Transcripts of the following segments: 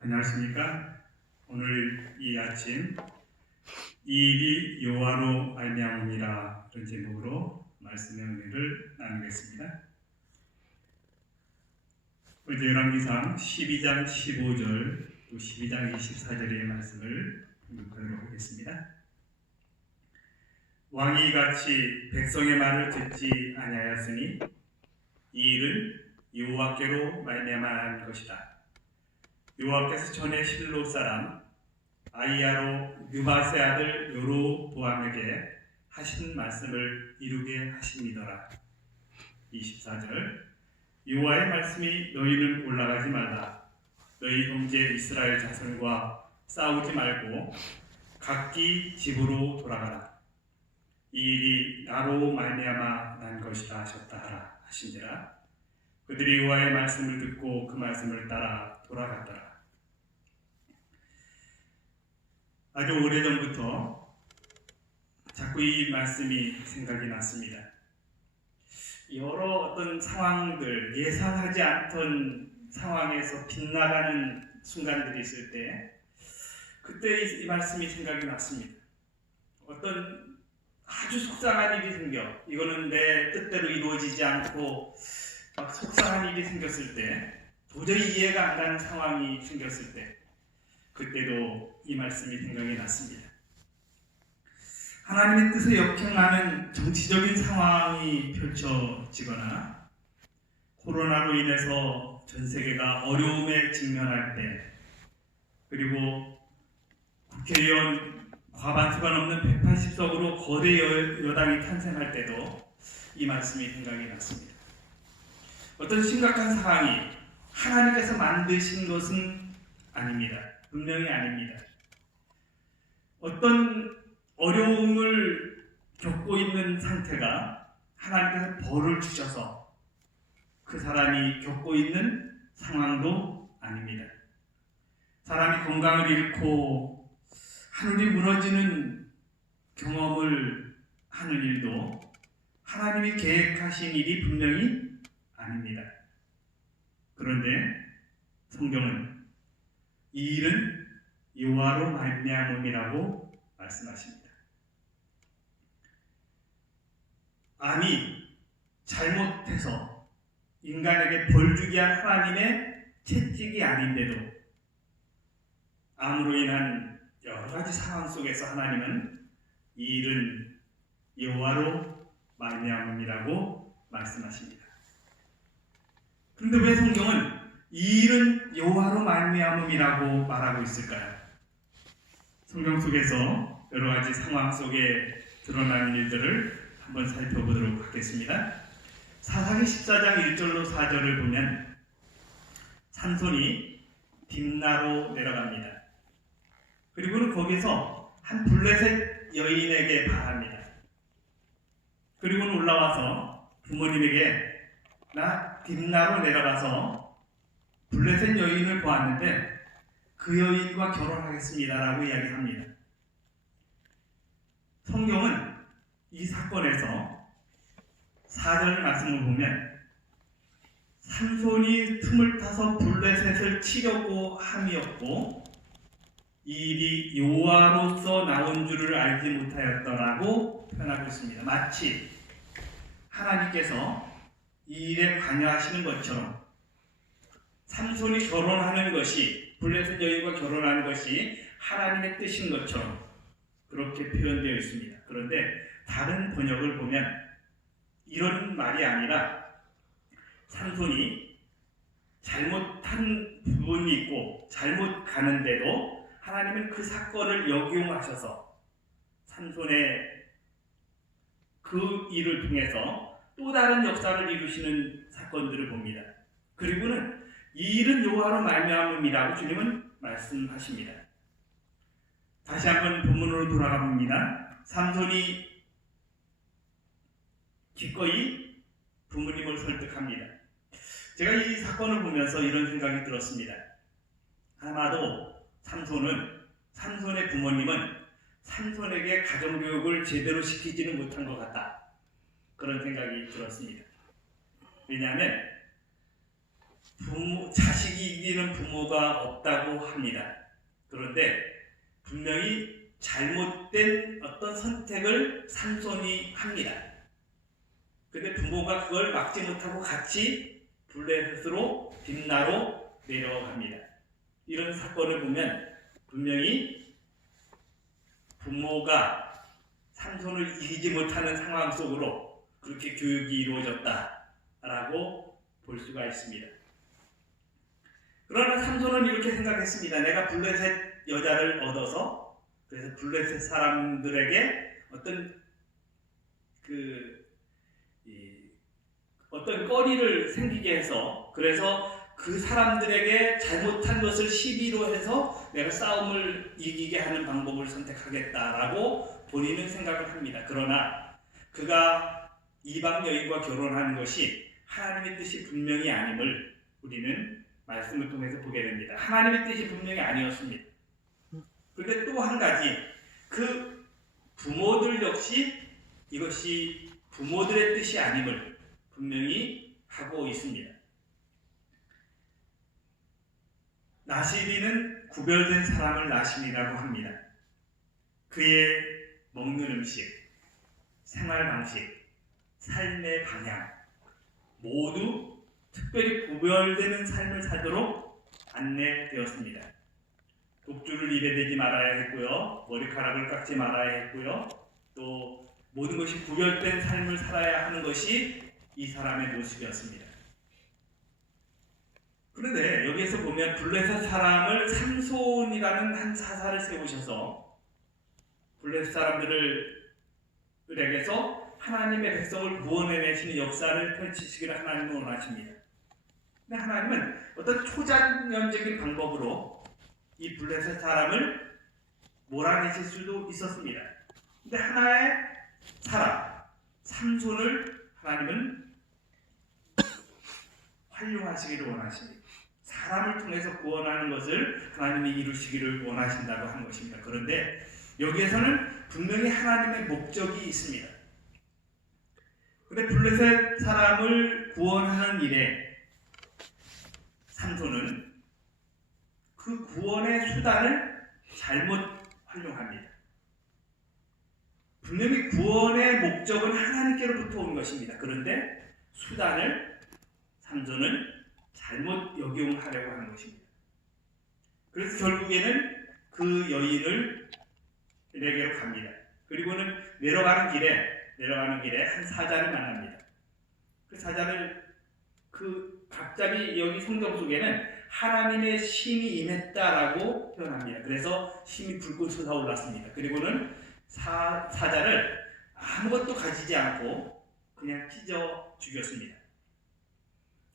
안녕하십니까? 오늘 이 아침 이 일이 여호와로 말미암음이라 이런 제목으로 말씀의 은혜를 나누겠습니다. 어제 열왕기상 12장 15절 또 12장 24절의 말씀을 공독하도록 하겠습니다. 왕이 이같이 백성의 말을 듣지 아니하였으니 이 일은 여호와께로 말미암은 것이다. 여호와께서 전에 실로 사람 아이야로 느바세 아들 여로보암에게 하신 말씀을 이루게 하심이더라. 24절 여호와의 말씀이 너희는 올라가지 말라. 너희 형제 이스라엘 자손과 싸우지 말고 각기 집으로 돌아가라. 이 일이 나로 말미암아 난 것이다 하셨다 하라 하신지라. 그들이 여호와의 말씀을 듣고 그 말씀을 따라 돌아갔더라. 아주 오래전부터 자꾸 이 말씀이 생각이 났습니다. 여러 어떤 상황들, 예상하지 않던 상황에서 빗나가는 순간들이 있을 때 그때 이 말씀이 생각이 났습니다. 어떤 아주 속상한 일이 생겨 이거는 내 뜻대로 이루어지지 않고 막 속상한 일이 생겼을 때, 도저히 이해가 안 가는 상황이 생겼을 때 그때도 이 말씀이 생각이 났습니다. 하나님의 뜻에 역행하는 정치적인 상황이 펼쳐지거나 코로나로 인해서 전 세계가 어려움에 직면할 때, 그리고 국회의원 과반수가 넘는 180석으로 거대 여당이 탄생할 때도 이 말씀이 생각이 났습니다. 어떤 심각한 상황이 하나님께서 만드신 것은 아닙니다. 분명히 아닙니다. 어떤 어려움을 겪고 있는 상태가 하나님께서 벌을 주셔서 그 사람이 겪고 있는 상황도 아닙니다. 사람이 건강을 잃고 하늘이 무너지는 경험을 하는 일도 하나님이 계획하신 일이 분명히 아닙니다. 그런데 성경은 이 일은 여호와로 말미암음이라고 말씀하십니다. 아니, 잘못해서 인간에게 벌주게 한 하나님의 채찍이 아닌데도 암으로 인한 여러 가지 상황 속에서 하나님은 이 일은 여호와로 말미암음이라고 말씀하십니다. 그런데 왜 성경은 이 일은 여호와로 말미암음이라고 말하고 있을까요? 성경 속에서 여러 가지 상황 속에 드러나는 일들을 한번 살펴보도록 하겠습니다. 사사기 14장 1절로 4절을 보면 삼손이 딥나로 내려갑니다. 그리고는 거기서 한 블레셋 여인에게 반합니다. 그리고는 올라와서 부모님에게 나 딥나로 내려가서 블레셋 여인을 보았는데 그 여인과 결혼하겠습니다라고 이야기합니다. 성경은 이 사건에서 4절 말씀을 보면 삼손이 틈을 타서 블레셋을 치려고 함이었고 이 일이 여호와로서 나온 줄을 알지 못하였더라고 표현하고 있습니다. 마치 하나님께서 이 일에 관여하시는 것처럼 삼손이 결혼하는 것이, 블레셋 여인과 결혼하는 것이 하나님의 뜻인 것처럼 그렇게 표현되어 있습니다. 그런데 다른 번역을 보면 이런 말이 아니라 삼손이 잘못한 부분이 있고 잘못 가는데도 하나님은 그 사건을 역용하셔서 삼손의 그 일을 통해서 또 다른 역사를 이루시는 사건들을 봅니다. 그리고는 이 일은 여호와로 말미암음이라고 주님은 말씀하십니다. 다시 한번 본문으로 돌아가 봅니다. 삼손이 기꺼이 부모님을 설득합니다. 제가 이 사건을 보면서 이런 생각이 들었습니다. 아마도 삼손의 부모님은 삼손에게 가정교육을 제대로 시키지는 못한 것 같다. 그런 생각이 들었습니다. 왜냐하면 자식이 이기는 부모가 없다고 합니다. 그런데 분명히 잘못된 어떤 선택을 삼손이 합니다. 근데 부모가 그걸 막지 못하고 같이 블레셋으로 딥나로 내려갑니다. 이런 사건을 보면 분명히 부모가 삼손을 이기지 못하는 상황 속으로 그렇게 교육이 이루어졌다라고 볼 수가 있습니다. 그러나 삼손은 이렇게 생각했습니다. 내가 블레셋 여자를 얻어서 그래서 블레셋 사람들에게 어떤 거리를 생기게 해서 그래서 그 사람들에게 잘못한 것을 시비로 해서 내가 싸움을 이기게 하는 방법을 선택하겠다라고 본인은 생각을 합니다. 그러나 그가 이방 여인과 결혼하는 것이 하나님의 뜻이 분명히 아님을 우리는 말씀을 통해서 보게 됩니다. 하나님의 뜻이 분명히 아니었습니다. 그런데 또 한 가지, 그 부모들 역시 이것이 부모들의 뜻이 아님을 분명히 하고 있습니다. 나시비는 구별된 사람을 나심이라고 합니다. 그의 먹는 음식, 생활 방식, 삶의 방향 모두 특별히 구별되는 삶을 살도록 안내되었습니다. 독주를 입에 대지 말아야 했고요. 머리카락을 깎지 말아야 했고요. 또 모든 것이 구별된 삶을 살아야 하는 것이 이 사람의 모습이었습니다. 그런데 여기에서 보면 블레셋 사람을 삼손이라는 한 사사를 세우셔서 블레셋 사람들에게서 하나님의 백성을 구원해내시는 역사를 펼치시기를 하나님은 원하십니다. 근데 하나님은 어떤 초자연적인 방법으로 이 블레셋 사람을 몰아내실 수도 있었습니다. 근데 하나의 사람, 삼손을 하나님은 활용하시기를 원하십니다. 사람을 통해서 구원하는 것을 하나님이 이루시기를 원하신다고 하는 것입니다. 그런데 여기에서는 분명히 하나님의 목적이 있습니다. 그런데 블레셋 사람을 구원하는 일에 삼손은 그 구원의 수단을 잘못 활용합니다. 분명히 구원의 목적은 하나님께로부터 온 것입니다. 그런데 수단을 삼손은 잘못 역용하려고 하는 것입니다. 그래서 결국에는 그 여인을 내게로 갑니다. 그리고는 내려가는 길에 한 사자를 만납니다. 그 사자를 갑자기 여기 성경 속에는 하나님의 심이 임했다라고 표현합니다. 그래서 심이 불꽃 솟아올랐습니다. 그리고는 사자를 아무것도 가지지 않고 그냥 찢어 죽였습니다.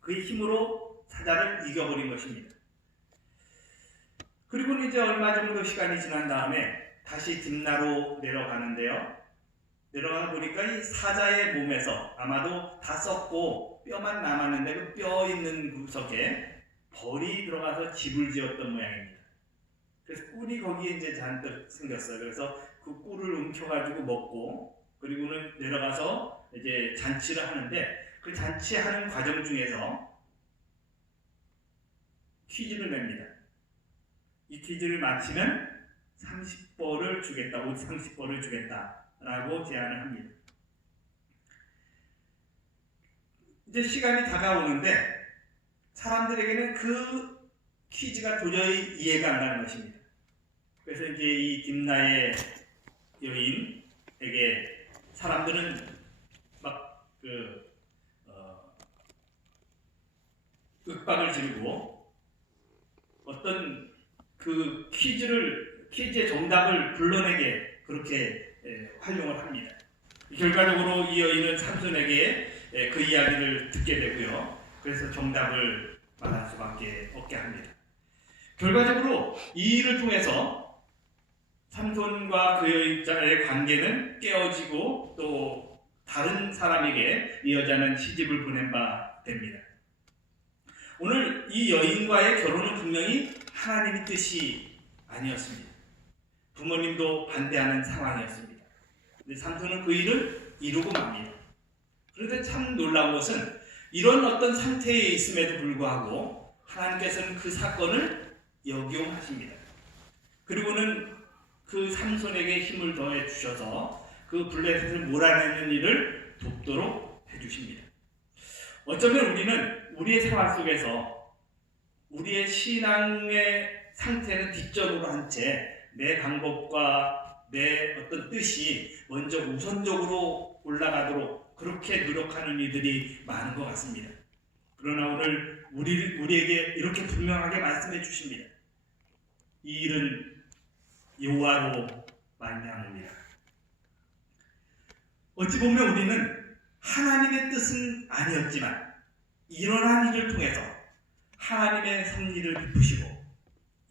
그의 힘으로 사자를 이겨버린 것입니다. 그리고는 이제 얼마 정도 시간이 지난 다음에 다시 딥나로 내려가는데요. 내려가 보니까 이 사자의 몸에서 아마도 다 썩고 뼈만 남았는데 그 뼈 있는 구석에 벌이 들어가서 집을 지었던 모양입니다. 그래서 꿀이 거기에 이제 잔뜩 생겼어요. 그래서 그 꿀을 움켜가지고 먹고 그리고는 내려가서 이제 잔치를 하는데 그 잔치하는 과정 중에서 퀴즈를 냅니다. 이 퀴즈를 마치면 30벌을 주겠다, 옷 30벌을 주겠다라고 제안을 합니다. 이제 시간이 다가오는데 사람들에게는 그 퀴즈가 도저히 이해가 안 가는 것입니다. 그래서 이제 이 딥나의 여인에게 사람들은 막 윽박을 지르고 어떤 그 퀴즈의 정답을 불러내게 그렇게 활용을 합니다. 결과적으로 이 여인은 삼손에게 그 이야기를 듣게 되고요. 그래서 정답을 말할 수밖에 없게 합니다. 결과적으로 이 일을 통해서 삼손과 그 여자의 관계는 깨어지고 또 다른 사람에게 이 여자는 시집을 보낸 바 됩니다. 오늘 이 여인과의 결혼은 분명히 하나님의 뜻이 아니었습니다. 부모님도 반대하는 상황이었습니다. 근데 삼손은 그 일을 이루고 맙니다. 그런데 참 놀라운 것은 이런 어떤 상태에 있음에도 불구하고 하나님께서는 그 사건을 역용하십니다. 그리고는 그 삼손에게 힘을 더해 주셔서 그 블레셋을 몰아내는 일을 돕도록 해주십니다. 어쩌면 우리는 우리의 생활 속에서 우리의 신앙의 상태는 뒷전으로 한 채 내 방법과 내 어떤 뜻이 먼저 우선적으로 올라가도록 그렇게 노력하는 이들이 많은 것 같습니다. 그러나 오늘 우리에게 이렇게 분명하게 말씀해 주십니다. 이 일은 여호와로 말미암습니다. 어찌 보면 우리는 하나님의 뜻은 아니었지만 일어난 일을 통해서 하나님의 섭리를 베푸시고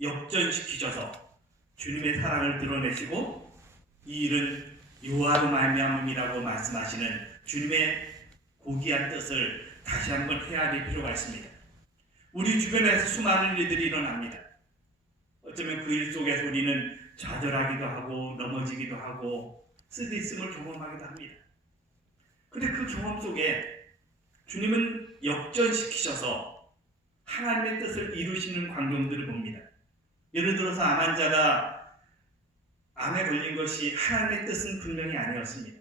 역전시키셔서 주님의 사랑을 드러내시고 이 일은 여호와로 말미암음이라고 말씀하시는 주님의 고귀한 뜻을 다시 한번 헤아릴 필요가 있습니다. 우리 주변에서 수많은 일들이 일어납니다. 어쩌면 그 일 속에서 우리는 좌절하기도 하고 넘어지기도 하고 쓰디씀을 경험하기도 합니다. 그런데 그 경험 속에 주님은 역전시키셔서 하나님의 뜻을 이루시는 광경들을 봅니다. 예를 들어서 암 환자가 암에 걸린 것이 하나님의 뜻은 분명히 아니었습니다.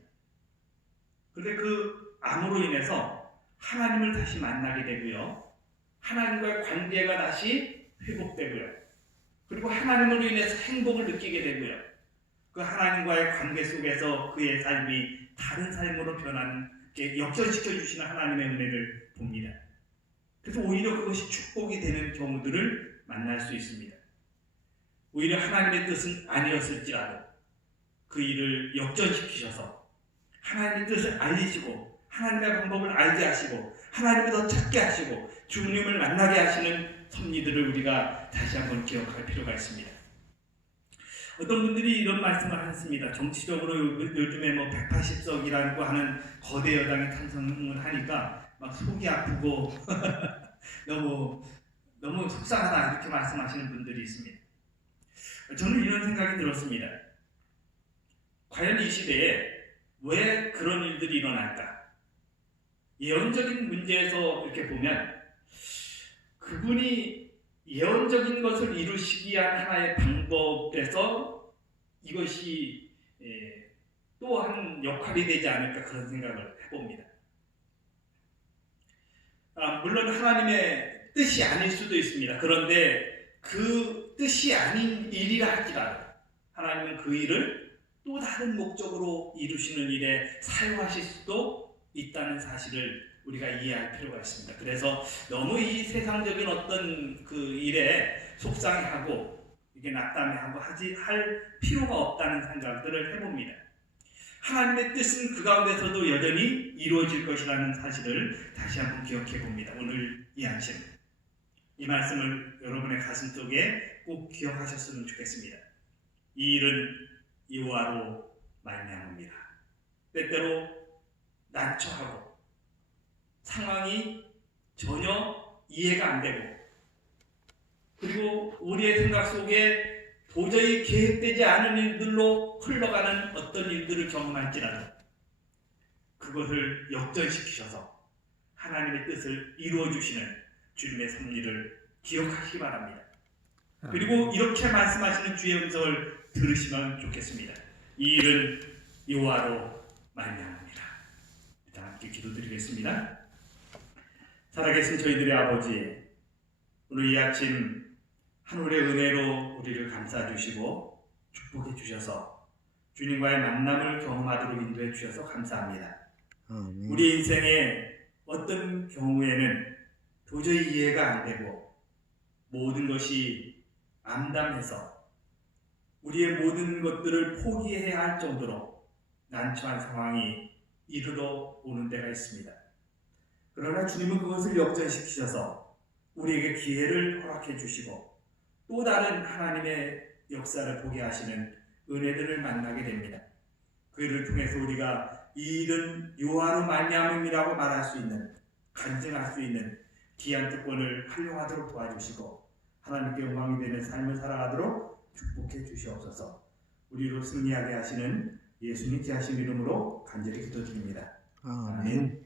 그런데 그 암으로 인해서 하나님을 다시 만나게 되고요. 하나님과의 관계가 다시 회복되고요. 그리고 하나님으로 인해서 행복을 느끼게 되고요. 그 하나님과의 관계 속에서 그의 삶이 다른 삶으로 변하는 게 역전시켜 주시는 하나님의 은혜를 봅니다. 그래서 오히려 그것이 축복이 되는 경우들을 만날 수 있습니다. 오히려 하나님의 뜻은 아니었을지라도 그 일을 역전시키셔서 하나님의 뜻을 알리시고 하나님의 방법을 알게 하시고 하나님을 더 찾게 하시고 주님을 만나게 하시는 섭리들을 우리가 다시 한번 기억할 필요가 있습니다. 어떤 분들이 이런 말씀을 하셨습니다. 정치적으로 요즘에 180석이라고 하는 거대 여당이 탄생을 하니까 막 속이 아프고 너무 속상하다 이렇게 말씀하시는 분들이 있습니다. 저는 이런 생각이 들었습니다. 과연 이 시대에 왜 그런 일들이 일어날까? 예언적인 문제에서 이렇게 보면 그분이 예언적인 것을 이루시기 위한 하나의 방법에서 이것이 또한 역할이 되지 않을까 그런 생각을 해봅니다. 물론 하나님의 뜻이 아닐 수도 있습니다. 그런데 그 뜻이 아닌 일이라 할지라도 하나님은 그 일을 또 다른 목적으로 이루시는 일에 사용하실 수도 있다는 사실을 우리가 이해할 필요가 있습니다. 그래서 너무 이 세상적인 어떤 그 일에 속상해하고 이게 낙담해하고 할 필요가 없다는 생각들을 해봅니다. 하나님의 뜻은 그 가운데서도 여전히 이루어질 것이라는 사실을 다시 한번 기억해 봅니다. 오늘 이 아침 이 말씀을 여러분의 가슴 속에 꼭 기억하셨으면 좋겠습니다. 이 일은 여호와로 말미암습니다. 때때로 난처하고 상황이 전혀 이해가 안 되고 그리고 우리의 생각 속에 도저히 계획되지 않은 일들로 흘러가는 어떤 일들을 경험할지라도 그것을 역전시키셔서 하나님의 뜻을 이루어주시는 주님의 섭리를 기억하시기 바랍니다. 그리고 이렇게 말씀하시는 주의 음성을 들으시면 좋겠습니다. 이 일은 여호와로 말미암습니다. 일단 함께 기도드리겠습니다. 살아계신 저희들의 아버지, 오늘 이 아침 하늘의 은혜로 우리를 감싸주시고 축복해 주셔서 주님과의 만남을 경험하도록 인도해 주셔서 감사합니다. 우리 인생의 어떤 경우에는 도저히 이해가 안 되고 모든 것이 암담해서 우리의 모든 것들을 포기해야 할 정도로 난처한 상황이 이르러 오는 때가 있습니다. 그러나 주님은 그것을 역전시키셔서 우리에게 기회를 허락해 주시고 또 다른 하나님의 역사를 보게 하시는 은혜들을 만나게 됩니다. 그 일을 통해서 우리가 이 일은 여호와로 말미암음이라고 말할 수 있는, 간증할 수 있는 귀한 특권을 활용하도록 도와주시고 하나님께 영광이 되는 삶을 살아가도록 축복해 주시옵소서. 우리로 승리하게 하시는 예수님 귀하신 이름으로 간절히 기도드립니다. 아멘.